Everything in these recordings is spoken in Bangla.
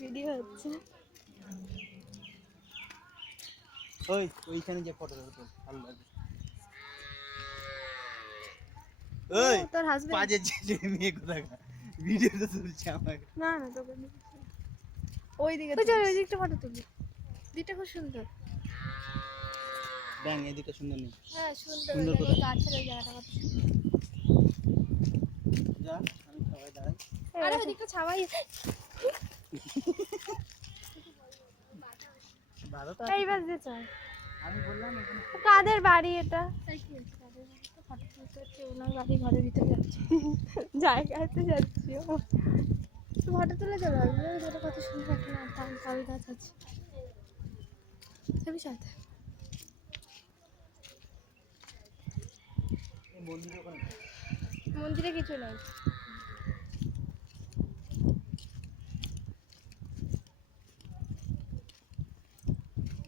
ভিডিও হচ্ছে। ওইখানে যে ফটোটা তোল, ভালো লাগবে। ও ওই তোর হাজবেন্ড? পাজে যে মেয়ে কোথাকার ভিডিওটা তুলছে আমাকে। না না তোকে ওইদিকে চল, ওই দিকটা ফটো তুলি। দিকটা খুব সুন্দর। ব্যাং এদিকে সুন্দর নেই। হ্যাঁ সুন্দর, সুন্দর ওই কোথায়? গাছের ওই জায়গাটা কত সুন্দর। যা আমি সবাই দাঁড়াই। আরে ওই দিকটা ছাওয়াই। ভালো তো এইবার যে চল। আমি বললাম এখানে কাদের বাড়ি এটা? ফটো তুলতে হচ্ছে, ওনার বাড়ি ঘরের ভিতরে যাচ্ছে। জায়গাতে যাচ্ছি ও। ফটো তুলে চলে আসবে। ওই ধারে কত সুন্দর একটা তাল গাছ আছে। ছবি সাথে এই মন্দিরের ওখানে মন্দিরে কিছু নাই।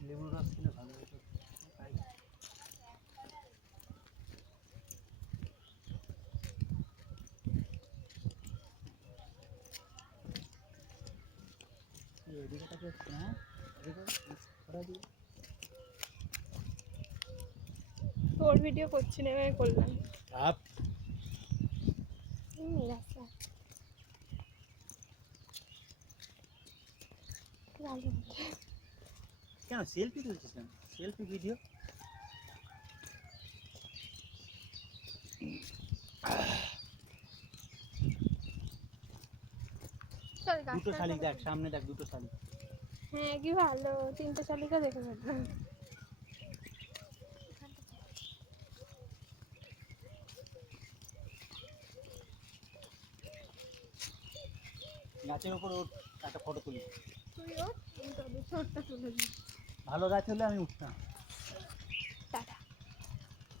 লেবুর রস কিনে ভালো হতো। তাই এদিকে তাকে হ্যাঁ এদিকে করা দিয়ে তোর ভিডিও করছি না, আমি করলাম। আপ রাস্তা কেন সেলফি তুলছিস কেন? সেলফি ভিডিও দুটো শালিক দেখ, সামনে দেখ দুটো শালিক। হ্যাঁ কি ভালো, তিনটে শালিকা দেখে ফেললাম। গাছের উপর ওর একটা ফটো তুলি। তুই ওর, আমি তোদের ছোটটা তুলে দিই। ভালো গাছ হলে আমি উঠতাম।